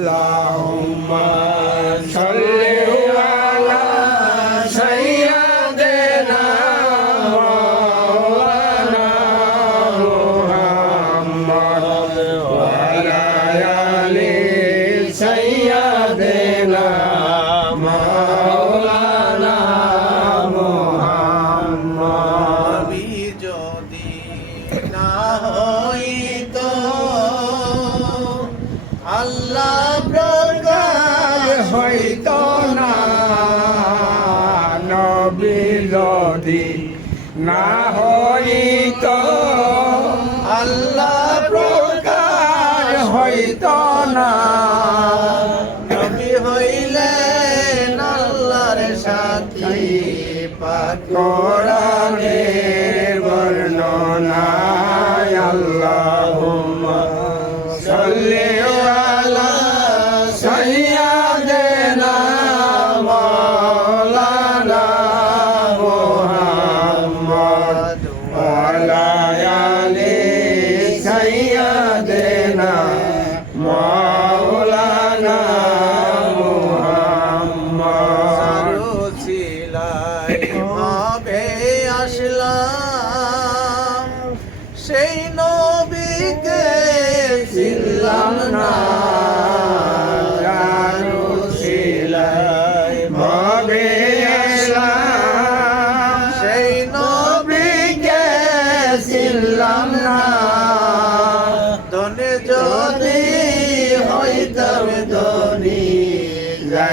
اللهم বিলদি না হয় दुआ लाया ले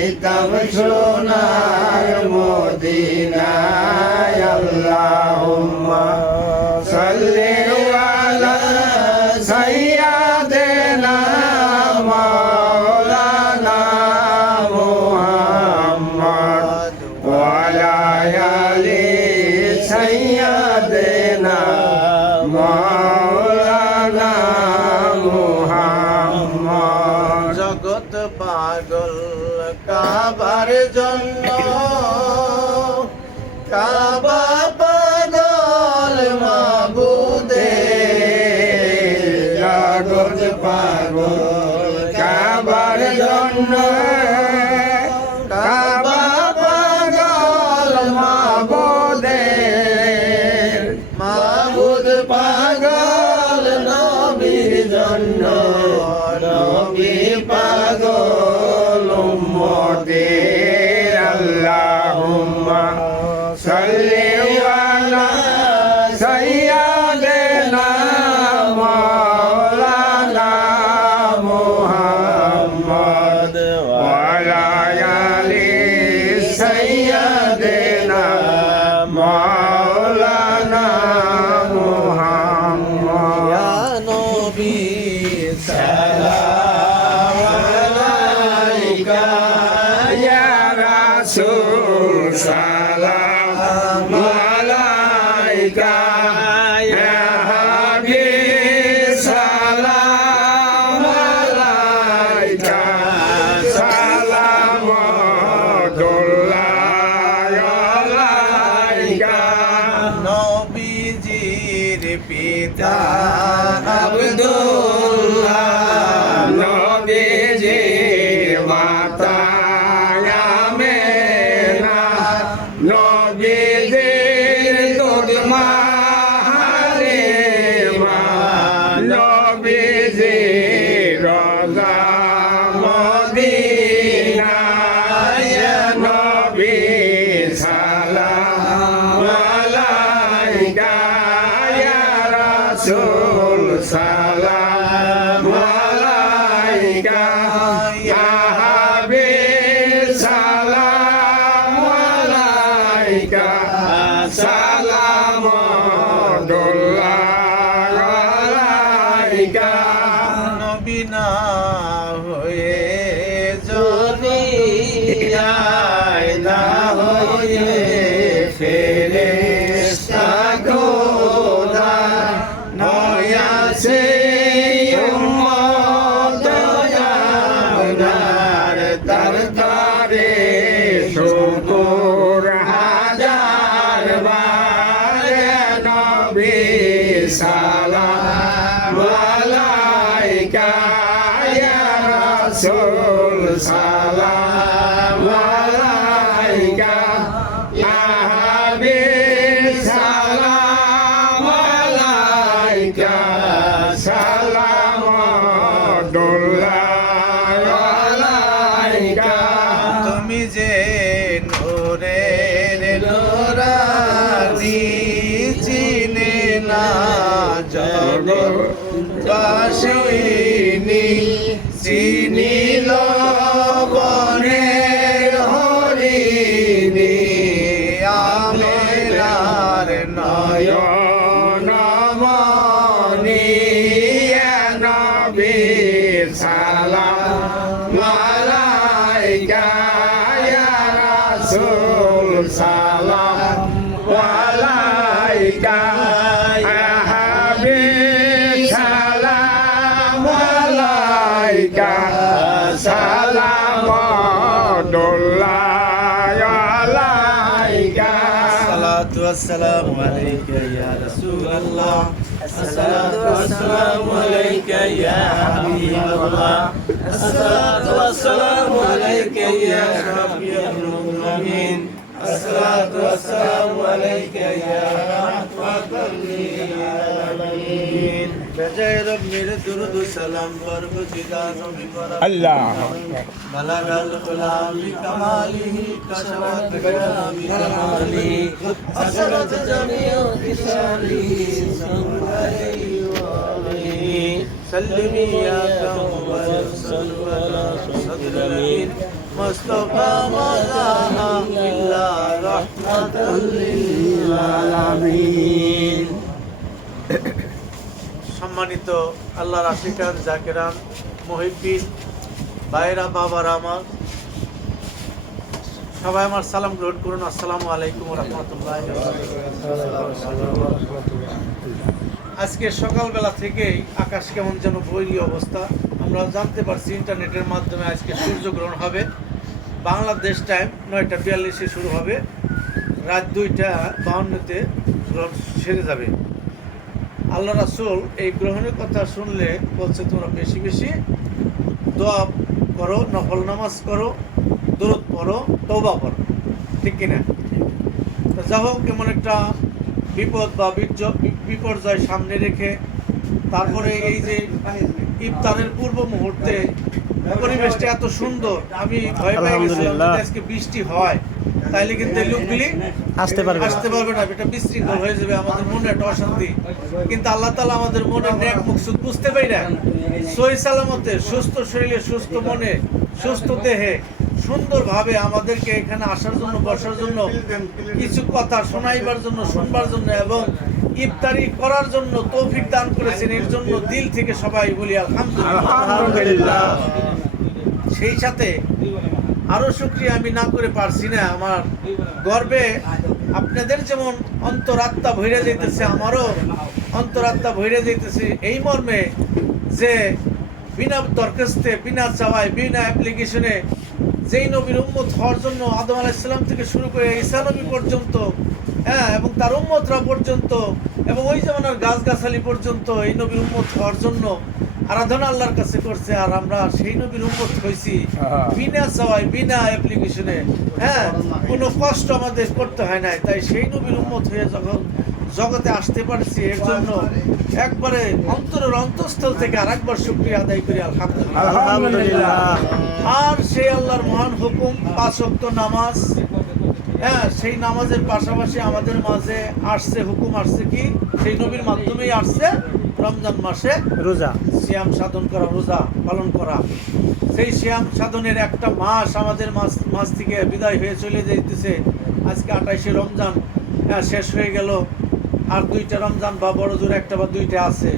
যাইতাম সোনার মদিনায় আল্লাহ কাবার জন্য কাবা Father. রবির সালাম আলাইকা ইয়া রাসূল সালাম আলাইকা ইয়া হাবিব সালাম আলাইকা সালাম আলাইকা সালাতু ওয়াসসালামু আলাইকা الصلاة والسلام عليك يا حبيب الله. الصلاة والسلام عليك يا شفيع المؤمنين الصلاة والسلام عليك يا رحمة للعالمين আল্লাহ بلغ الغلام بكماله كشفت بكلام كماله أسرت جميع خصاله صلى عليه وآله سلمي يا كون صل على صدر الأمين مصطفى مولانا إلا رحمة للعالمين সম্মানিত আল্লাহ আশিকান জাকেরান মহিবিন ভাইরা বাবারা আমার। সবাই আমার সালাম গ্রহণ করুন। আসসালামু আলাইকুম রহমতুল্লাহ আজকে সকালবেলা থেকেই আকাশ কেমন যেন বৈরী অবস্থা। আমরা জানতে পারছি ইন্টারনেটের মাধ্যমে আজকে সূর্যগ্রহণ হবে। বাংলাদেশ টাইম নয়টা বিয়াল্লিশে শুরু হবে। রাত দুইটা বাউন্নতে গ্রহণ সেরে যাবে। আল্লাহ রাসুল এই গ্রহণের কথা শুনলে বলছে তোমরা বেশি বেশি দোয়া করো নফল নামাজ করো দরদ পড়ো তৌবা করো। ঠিক কিনা? তা যা হোক এমন একটা বিপদ বা বিপর্য- বিপর্যয় সামনে রেখে তারপরে এই যে ইফতারের পূর্ব মুহূর্তে পরিবেশটা এত সুন্দর আমি ভয় পেয়ে গেছিলাম আজকে বৃষ্টি হয়। তাইলে কিন্তু এই লোকগুলি আসতে পারবে না। আসতে পারবে না। এটা বিশৃঙ্খল হয়ে যাবে আমাদের মনে একটা অশান্তি। কিন্তু আল্লাহ তালা আমাদের মনে ন্যাক মুকসুদ বুঝতে পারি না। সই সালামতে সুস্থ শরীরে সুস্থ মনে সুস্থ দেহে সুন্দরভাবে আমাদেরকে এখানে আসার জন্য বসার জন্য কিছু কথা শোনাইবার জন্য শুনবার জন্য এবং ইফতারি করার জন্য তৌফিক দান করেছেন। এর জন্য দিল থেকে সবাই বলি আলহামদুলিল্লাহ। সেই সাথে আরও শুক্রিয়া আমি না করে পারছি না, আমার গর্বে আপনাদের যেমন অন্তরাত্মা ভৈরে যাইতেছে, আমারও অন্তরাত্মা ভৈরে যাইতেছে। এই মর্মে যে বিনা দরখাস্তে, বিনা চাওয়ায়, বিনা অ্যাপ্লিকেশনে যেই নবীর উম্মত হওয়ার জন্য আদম আলাইসাল্লাম থেকে শুরু করে ঈসা নবী পর্যন্ত হ্যাঁ এবং তার উম্মতরা পর্যন্ত, এবং ওই জামানার গাছগাছালি পর্যন্ত এই নবীর উম্মত হওয়ার জন্য আরাধনা আল্লাহর কাছে করছে আর আমরা সেই নবীর উম্মত হয়েছি। হ্যাঁ। বিনা চাওয়ায় বিনা অ্যাপ্লিকেশনে হ্যাঁ কোনো কষ্ট আমাদের করতে হয় নাই। তাই সেই নবীর উম্মত হয়ে যখন জগতে আসতে পারছি এর জন্য একবারে অন্তরের অন্তঃস্থল থেকে আর একবার শুক্রিয়া আদায় করি আলহামদুলিল্লাহ। আর সেই আল্লাহর মহান হুকুম পাঁচ নামাজ হ্যাঁ সেই নামাজের পাশাপাশি আমাদের মাঝে আসছে হুকুম আসছে কি? সেই নবীর মাধ্যমেই আসছে রমজান মাসে রোজা। সিয়াম সাধন করা রোজা পালন করা। সেই সিয়াম সাধনের একটা মাস আমাদের মাস মাস থেকে বিদায় হয়ে চলে যাইতেছে। আজকে আঠাইশে রমজান হ্যাঁ, শেষ হয়ে গেল। আর দুইটা রমজান বা বড় জোর একটা বা দুইটা আছে।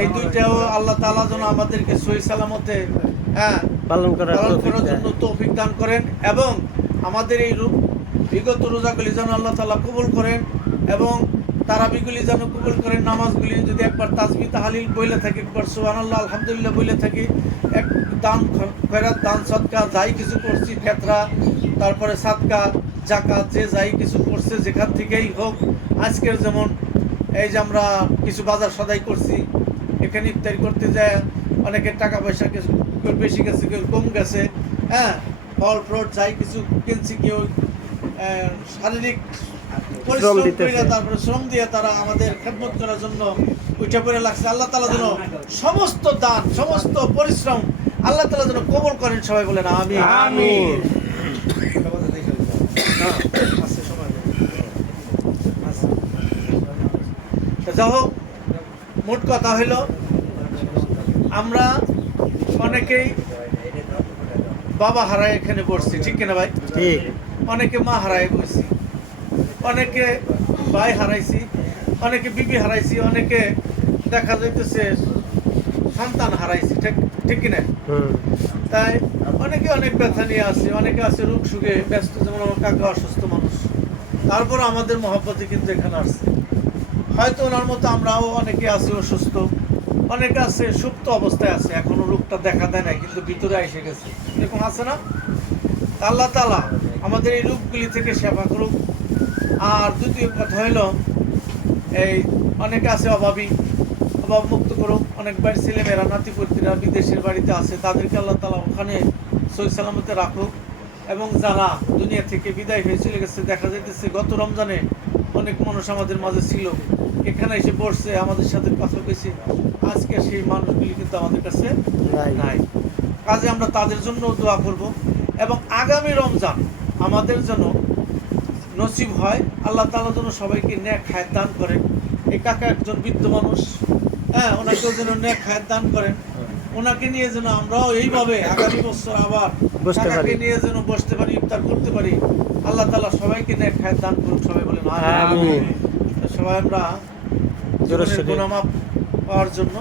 এই দুইটাও আল্লাহ তাআলা যেন আমাদেরকে সহি সালামতে হ্যাঁ পালন করার জন্য তৌফিক দান করেন এবং আমাদের এই রূপ বিগত রোজাগুলি যেন আল্লাহ তালা কবুল করেন এবং তারাবিগুলি যেন কবুল করেন, নামাজগুলি যদি একবার তাজবি তাহালিল বইলে থাকি, একবার সুবহানাল্লাহ, আলহামদুলিল্লাহ বইলে থাকি, এক দান খয়রাত, দান, সদকা, যাই কিছু করছি, ফেতরা, তারপরে সাদকা জাকাত যে যাই কিছু করছে যেখান থেকেই হোক, আজকের যেমন এই যে আমরা কিছু বাজার সদাই করছি, এখানে ইফতারি করতে যায় অনেকের টাকা পয়সা কিছু বেশি গেছে, কেউ কম গেছে হ্যাঁ ফল, ফ্রুট, যাই কিছু কিনছি, কেউ শারীরিক পরিশ্রম। করে তারপরে শ্রম দিয়ে তারা আমাদের খেদমত করার জন্য উঠে পড়ে লাগছে। আল্লাহ তালা যেন সমস্ত দান সমস্ত পরিশ্রম আল্লাহ তালা যেন কবল করেন সবাই বলেন আমি আমিন। যাই হোক মোট কথা হইল আমরা অনেকেই বাবা হারায় এখানে পড়ছি ঠিক কিনা ভাই? ঠিক। অনেকে মা হারায় বসছি অনেকে ভাই হারাইছি অনেকে বিবি হারাইছি অনেকে দেখা যাইতেছে সন্তান হারাইছি ঠিক ঠিক কিনা? তাই অনেকে অনেক ব্যথা নিয়ে আসে অনেকে আছে রোগ সুখে ব্যস্ত যেমন আমার কাকা অসুস্থ মানুষ। তারপর আমাদের মহাপতি কিন্তু এখানে আসছে। হয়তো ওনার মতো আমরাও অনেকে আছি অসুস্থ অনেকে আছে সুপ্ত অবস্থায় আছে এখনও রোগটা দেখা দেয় না কিন্তু ভিতরে এসে গেছে। এরকম আছে না? আল্লাহ তালা আমাদের এই রূপগুলি থেকে সেবা করুক। আর দ্বিতীয় কথা হইল এই অনেকে আছে অভাবী অভাব মুক্ত করুক। অনেক বাড়ির ছেলেমেয়েরা নাতিপুতিরা বিদেশের বাড়িতে আছে তাদেরকে আল্লাহ তালা ওখানে সই সালামতে রাখুক। এবং যারা দুনিয়া থেকে বিদায় হয়ে চলে গেছে দেখা যাইতেছে গত রমজানে অনেক মানুষ আমাদের মাঝে ছিল। এখানে এসে বসছে আমাদের সাথে কথা কইছে। আজকে সেই মানুষগুলি কিন্তু আমাদের কাছে নাই। নাই। কাজে আমরা তাদের জন্য দোয়া করব। এবং আগামী রমজান আমাদের জন্য নসিব হয় আল্লাহ তালা যেন সবাইকে ন্যাক খায় দান করেন। এই কাকা একজন বৃদ্ধ মানুষ হ্যাঁ ওনাকেও যেন ন্যাক খায় দান করেন। ওনাকে নিয়ে যেন আমরাও এইভাবে আগামী বছর আবার বসতে কাকাকে পারি। নিয়ে যেন বসতে পারি ইফতার করতে পারি। আল্লাহ তাআলা সবাইকে ন্যাক খায় দান করুন সবাই বলেন সবাই আমরা। গুনামাপ পাওয়ার জন্য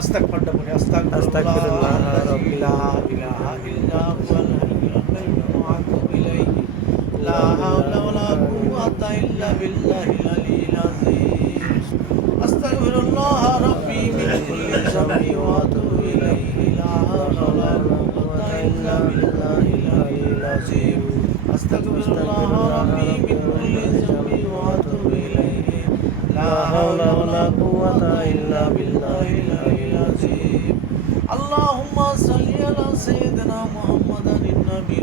আস্তাগফিরুল্লাহ বলি আস্তাগফিরুল্লাহ আস্তাগফিরুল্লাহ লা ইলাহা ইল্লা হুয়াল হাইয়ুল কাইয়্যুম ওয়া আতুবু ইলাইহি লা হাওলা ওয়ালা কুওয়াতা ইল্লা বিল্লাহিল আলিয়্যিল আযীম আস্তাগফিরুল্লাহ রাব্বি মিন কুল্লি যামবি ওয়া আতুবু ইলাইহি লা হাওলা ওয়ালা কুওয়াতা ইল্লা বিল্লাহিল আলিয়্যিল আযীম আস্তাগফিরুল্লাহ রাব্বি মিন কুল্লি যামবি ওয়া আতুবু ইলাইহি লা হাওলা ওয়ালা কুওয়াতা ইল্লা বিল্লাহিল আলিয়্যিল আযীম اللهم صل على سيدنا محمد النبي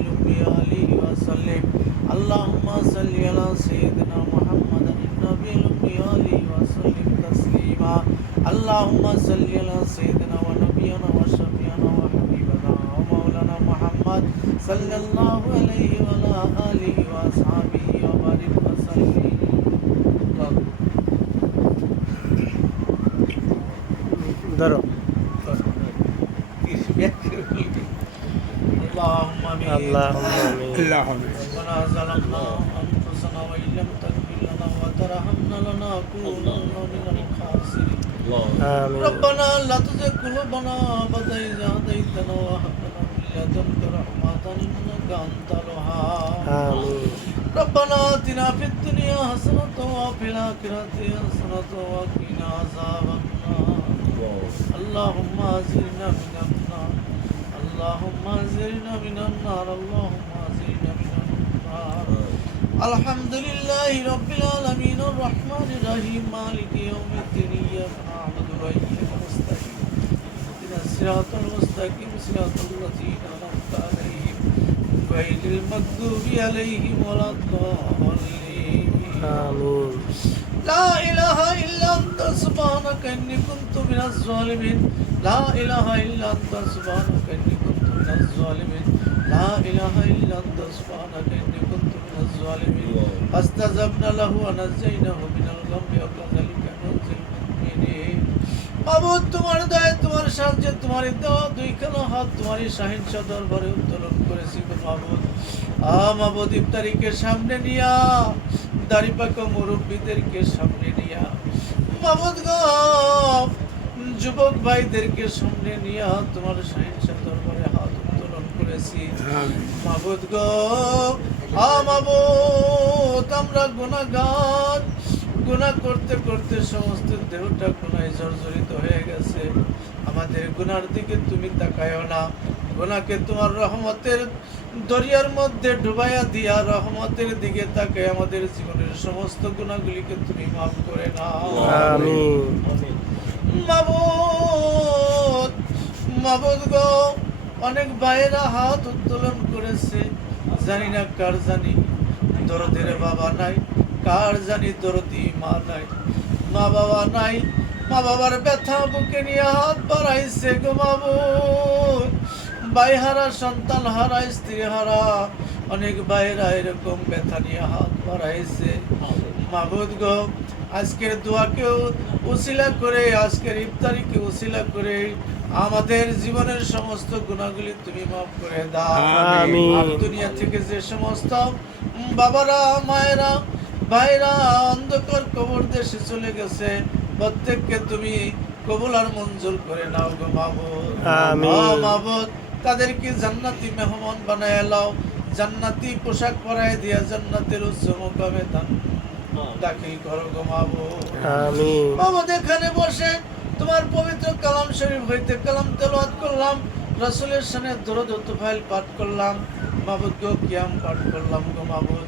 آمين ربنا لا تزغ قلوبنا بعد إذ هديتنا وهب لنا من لدنك رحمة إنك أنت الوهاب آمين ربنا آتنا في الدنيا حسنة وفي الآخرة حسنة وقنا عذاب النار اللهم أجرنا من النار اللهم أجرنا من النار اللهم أجرنا من النار الحمد لله رب العالمين الرحمن الرحيم مالك يوم الدين إياك نعبد وإياك نستعين اهدنا الصراط المستقيم صراط الذين أنعمت عليهم غير المغضوب عليهم ولا الضالين آمين لا إله إلا أنت سبحانك إني كنت من الظالمين لا إله إلا أنت سبحانك إني كنت من الظالمين لا إله إلا أنت سبحانك إني كنت من الظالمين فاستجبنا له ونجيناه من الغم وكذلك ننجي المؤمنين মাবুদ তোমার দয়া তোমার সাহায্যে তোমার দেওয়া দুইখানা হাত তোমারই সাহিংস দরবারে উত্তোলন করেছি গো মাবুদ আ মাবুদ ইফতারিকে সামনে নিয়া দাড়ি পাকা মুরব্বীদেরকে সামনে নিয়া মাবুদ গো যুবক ভাইদেরকে সামনে নিয়া তোমার সাহিংস দরবারে হাত উত্তোলন হ্যাঁ। করতে করতে সমস্ত দেহটা গুণায় জর্জরিত হয়ে গেছে। আমাদের গুনার দিকে তুমি তাকায় না। গুণাকে তোমার রহমতের দরিয়ার মধ্যে ডুবাইয়া দিয়া রহমতের দিকে তাকে আমাদের জীবনের সমস্ত গুণাগুলিকে তুমি মাফ করে নাও। মাবুদ মাবুদ গো অনেক ভাইয়েরা হাত উত্তোলন করেছে। জানি না কার জানি। দরদের বাবা নাই, কার জানি দরদি মা নাই। মা বাবা নাই, মা বাবার ব্যথা বুকে নিয়ে হাত বাড়াইছে গো মাবুদ ভাই হারা, সন্তান হারা, স্ত্রী হারা, অনেক ভাইরা এরকম ব্যথা নিয়ে হাত বাড়াইছে। মাবুদ গো, আজকের দোয়াকেও উসিলা করে, আজকের ইফতারিকে উসিলা করে আমাদের জীবনের সমস্ত গুণাগুলি তুমি মাফ করে দাও আমিন। দুনিয়া থেকে যে সমস্ত বাবারা মায়েরা ভাইরা অন্ধকার কবর দেশে চলে গেছে প্রত্যেককে তুমি কবুল আর মঞ্জুর করে নাও গো মাবুদ আমিন। মাবুদ তাদেরকে জান্নাতি মেহমান বানায় লাও জান্নাতি পোশাক পরায় দিয়া জান্নাতের উচ্চ মুকামে দান দাখিল করো গো মাবুদ আমিন মাহমুদ এখানে বসে তোমার পবিত্র কালাম শরীফ হইতে কালাম তেলাওয়াত করলাম রাসুলের সামনে দরদ ফাইল পাঠ করলাম মাবুদ গো কিয়াম পাঠ করলাম গো মাবুদ।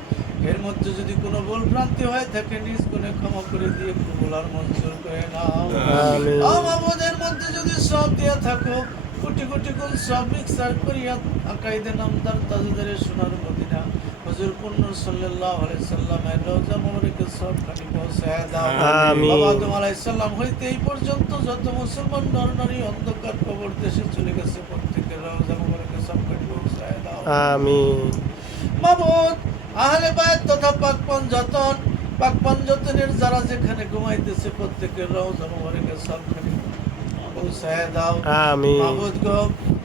এর মধ্যে যদি কোনো ভুল ভ্রান্তি হয় থাকে নিজ কোনে ক্ষমা করে দিয়ে কবুল আর মঞ্জুর করে নাও। মাবুদ এর মধ্যে যদি সব দিয়ে থাকো কোটি কোটি মিক্সার করিয়া আকাইদে নামদার তাজুদের সোনার মদিনা। হুজুর পূর্ণ সাল্লাল্লাহু আলাইহি সাল্লামের রওজা মোবারকে সব খানি পৌঁছায় দাও। আমিন। বাবা আদম আলাইহিস সালাম হইতে এই পর্যন্ত যত মুসলমান নর নারী অন্ধকার কবর দেশে চলে গেছে প্রত্যেকের রওজা মোবারকে সব খানি পৌঁছায় দাও। আমিন। মাবুদ আহলে বায়াত তথা পাক পঞ্জতন পাক পঞ্জতনের যারা যেখানে ঘুমাইতেছে প্রত্যেকের রওজা মোবারকে সব খানি পৌঁছায় দাও আমিন। মাহবুদ গো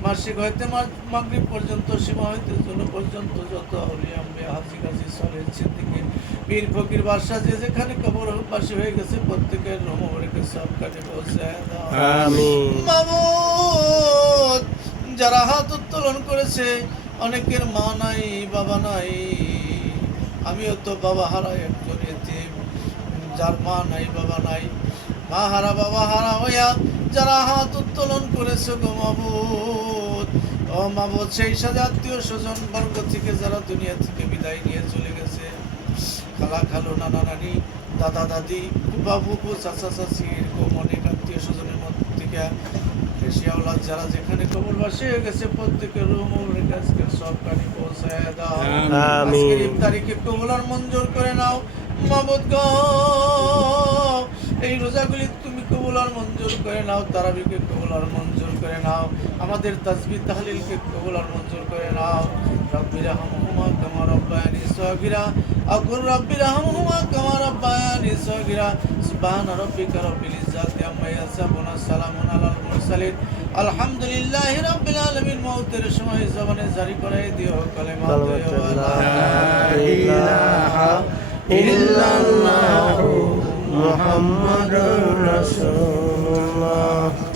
মাসিক হইতে মা- মাগরিব পর্যন্ত সীমা হইতে পর্যন্ত যত আউলিয়া আম্বিয়া হাজি গাজি সলেহ সিদ্দিকী পীর ফকির বাদশাহ যে যেখানে কবর বাসী হয়ে গেছে প্রত্যেকের রহমবরকে সব কাটে পৌঁছায় দাও আমিন। মামুদ যারা হাত উত্তোলন করেছে অনেকের মা নাই বাবা নাই। আমিও তো বাবা হারা একজন এতিম যার মা নাই বাবা নাই। মা হারা বাবা হারা হইয়া যারা হাত উত্তোলন করেছে গো মাবুদ। ও মাবুদ সেই সাথে আত্মীয় স্বজন বর্গ থেকে যারা দুনিয়া থেকে বিদায় নিয়ে চলে গেছে। খালা খালো নানা নানি দাদা দাদি বাবু বু চাচা চাচি এরকম অনেক আত্মীয় স্বজনের মধ্যে থেকে এশিয়াওয়ালা যারা যেখানে কবরবাসী হয়ে গেছে প্রত্যেকের রুম আজকে সব কানি পৌঁছায় দাও। আজকের ইফতারিকে কবুল আর মঞ্জুর করে নাও। মাবুদ গো এই রোজাগুলি কবুল আর মঞ্জুর করে নাও তারাবিকে কবুল আর মঞ্জুর করে নাও আমাদের তাসবিহ তাহলিলকে কবুল আর মঞ্জুর করে নাও রব্বি রাহমহুমা কামা রব্বায়ানি সগীরা আকুর রব্বি রাহমহুমা কামা রব্বায়ানি সগীরা সুবহান রাব্বিকা রব্বিল ইজ্জাতি আম্মা ইয়াসিফুন সালামুন আলাল মুরসালিন আলহামদুলিল্লাহি রাব্বিল আলামিন মউতের সময় জবানে জারি করে দিও কালেমা কালেমাতুল্লাহ। লা ইলাহা ইল্লাল্লাহু মুহাম্মাদুর রাসূলুল্লাহ।